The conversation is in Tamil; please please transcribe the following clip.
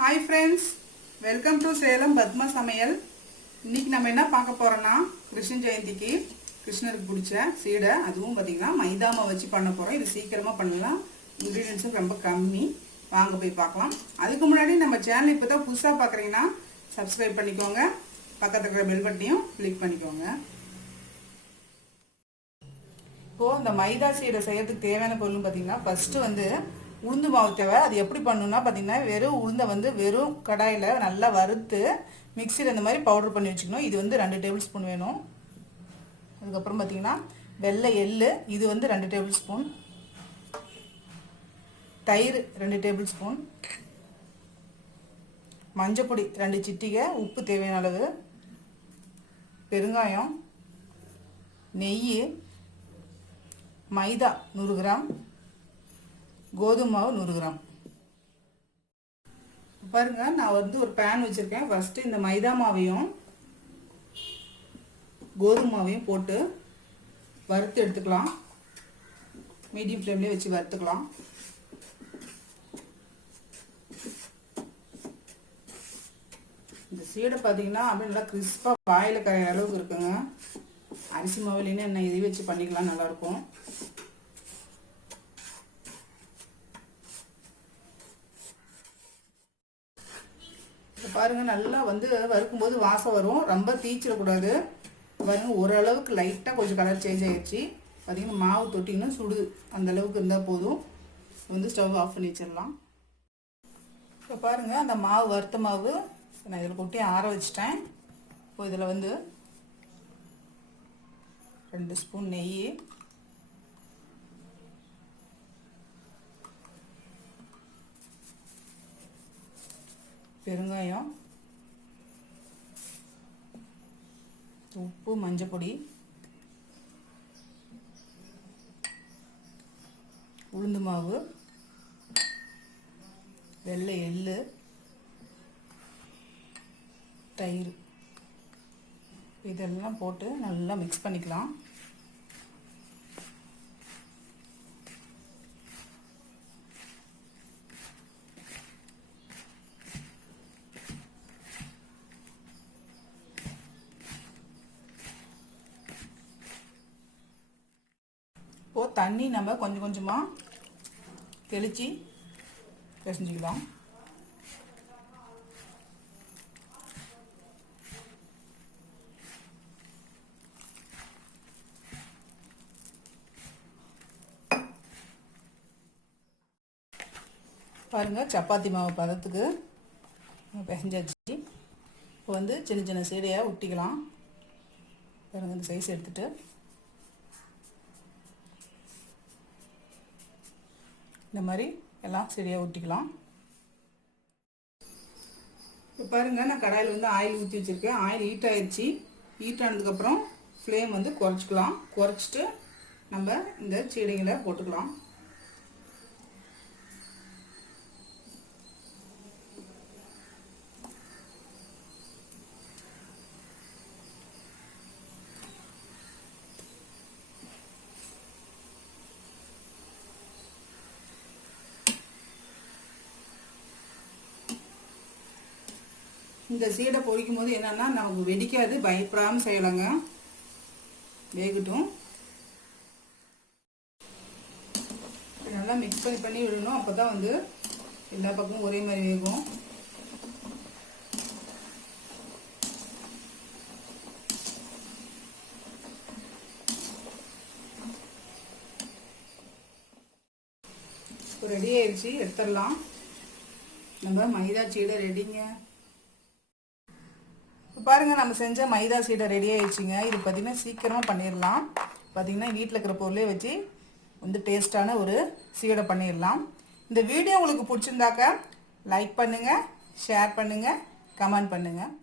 Hi friends, welcome to Salem Padma சமையல். இன்னைக்கு நம்ம என்ன பார்க்க போறோம்னா கிருஷ்ண ஜெயந்திக்கு கிருஷ்ணருக்கு பிடிச்ச சீடை, அதுவும் பார்த்தீங்கன்னா மைதா மாவு வச்சு பண்ண போகிறோம். இது சீக்கிரமாக பண்ணலாம், இன்க்ரீடியன்ஸும் ரொம்ப கம்மி. வாங்க போய் பார்க்கலாம். அதுக்கு முன்னாடி நம்ம சேனல் இப்போ தான் புதுசாக பார்க்குறீங்கன்னா சப்ஸ்கிரைப் பண்ணிக்கோங்க, பக்கத்தில் இருக்கிற பெல் பட்டனையும் கிளிக் பண்ணிக்கோங்க. இப்போது இந்த மைதா சீடை செய்யறதுக்கு தேவையான பொருள் பார்த்தீங்கன்னா ஃபஸ்ட்டு வந்து உளுந்து மாவு தேவை. அது எப்படி பண்ணணும்னா பார்த்தீங்கன்னா வெறும் உளுந்தை வந்து வெறும் கடாயில் நல்லா வறுத்து மிக்சியில் இந்த மாதிரி பவுடர் பண்ணி வச்சுக்கணும். இது வந்து 2 டேபிள் ஸ்பூன் வேணும். அதுக்கப்புறம் பார்த்தீங்கன்னா வெள்ளை எள்ளு, இது வந்து 2 டேபிள் ஸ்பூன். தயிர் 2 டேபிள் ஸ்பூன். மஞ்சப்பொடி 2 சிட்டிகை, உப்பு தேவையான அளவு, பெருங்காயம், நெய், மைதா 100 கிராம், கோதுமை மாவு 100 கிராம். பாருங்க, நான் வந்து ஒரு பேன் வச்சுருக்கேன். ஃபஸ்ட்டு இந்த மைதா மாவையும் கோதுமை மாவையும் போட்டு வறுத்து எடுத்துக்கலாம். மீடியம் ஃப்ளேம்லேயே வச்சு வறுத்துக்கலாம். இந்த சீடை பார்த்தீங்கன்னா அப்படியே நல்லா கிறிஸ்பாக வாயில் கரையிற அளவுக்கு இருக்குங்க. அரிசி மாவுலேன்னு என்ன இதை வச்சு பண்ணிக்கலாம், நல்லாயிருக்கும். பாருங்க, நல்லா வந்து வறுக்கும்போது வாசம் வரும், ரொம்ப தீச்சிடக்கூடாது. பாருங்க, ஓரளவுக்கு லைட்டாக கொஞ்சம் கலர் சேஞ்ச் ஆகிடுச்சு. பார்த்தீங்கன்னா மாவு தொட்டிங்கன்னா சுடுது, அந்த அளவுக்கு இருந்தால் போதும். வந்து ஸ்டவ் ஆஃப் பண்ணி வச்சிடலாம். இப்போ பாருங்கள், அந்த மாவு வறுத்த மாவு நான் இதில் கொட்டி ஆற வச்சிட்டேன். இப்போ இதில் வந்து 2 ஸ்பூன் நெய், பெருங்காயம், உப்பு, மஞ்சப்பொடி, உளுந்து மாவு, வெள்ளை எள்ளு, தயிர், இதெல்லாம் போட்டு நல்லா மிக்ஸ் பண்ணிக்கலாம். இப்போது தண்ணி நம்ம கொஞ்சம் கொஞ்சமாக தெளித்து பிசைஞ்சிக்கலாம். பாருங்கள், சப்பாத்தி மாவு பதத்துக்கு பிசைஞ்சாச்சு. இப்போ வந்து சின்ன சின்ன சீடையாக ஒட்டிக்கலாம். பாருங்கள், இந்த சைஸ் எடுத்துகிட்டு இந்த மாதிரி எல்லாம் சரியாக ஊற்றிக்கலாம். இப்போ பாருங்கள், நான் கடாயில் வந்து ஆயில் ஊற்றி வச்சுருக்கேன். ஆயில் ஹீட் ஆகிடுச்சு. ஹீட் ஆனதுக்கப்புறம் ஃப்ளேம் வந்து குறைச்சிக்கலாம். குறைச்சிட்டு நம்ம இந்த சீடைகளை போட்டுக்கலாம். இந்த சீடை பொரிக்கும் போது என்னன்னா நமக்கு வெடிக்காது, பயப்படாமல் செய்யலாங்க. வேகட்டும். நல்லா மிக்ஸ் பண்ணி விடணும். அப்போ தான் வந்து எல்லா பக்கமும் ஒரே மாதிரி வேகும். இப்போ ரெடி ஆயிடுச்சு, எடுத்துடலாம். நம்ம மைதா சீடை ரெடிங்க. பாருங்க, நம்ம செஞ்ச மைதா சீடை ரெடி ஆயிடுச்சுங்க. இது பார்த்தீங்கன்னா சீக்கிரமாக பண்ணிடலாம். பார்த்தீங்கன்னா வீட்டில் இருக்கிற பொருளே வச்சு வந்து டேஸ்டான ஒரு சீடை பண்ணிடலாம். இந்த வீடியோ உங்களுக்கு பிடிச்சிருந்தாக்க லைக் பண்ணுங்கள், ஷேர் பண்ணுங்கள், கமெண்ட் பண்ணுங்கள்.